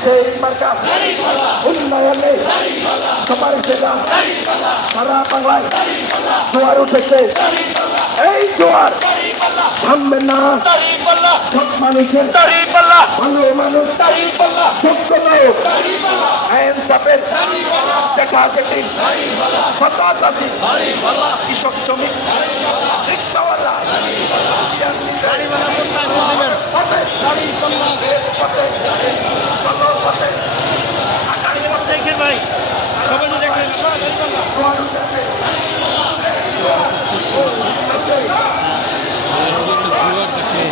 সেই মার্কা উন্নয়নে সবার সেবা সারা বাংলায় জোয়ার উঠেছে। এই জোয়ার থামবে না। সব মানুষের ভালো মানুষ যোগ্য লোক আইন সাপের দেখা দেখি হতাশাসী কৃষক শ্রমিক রিক্সাওয়ালা দেখেন ভাই সবাই দেখেন জোয়ার দিচ্ছে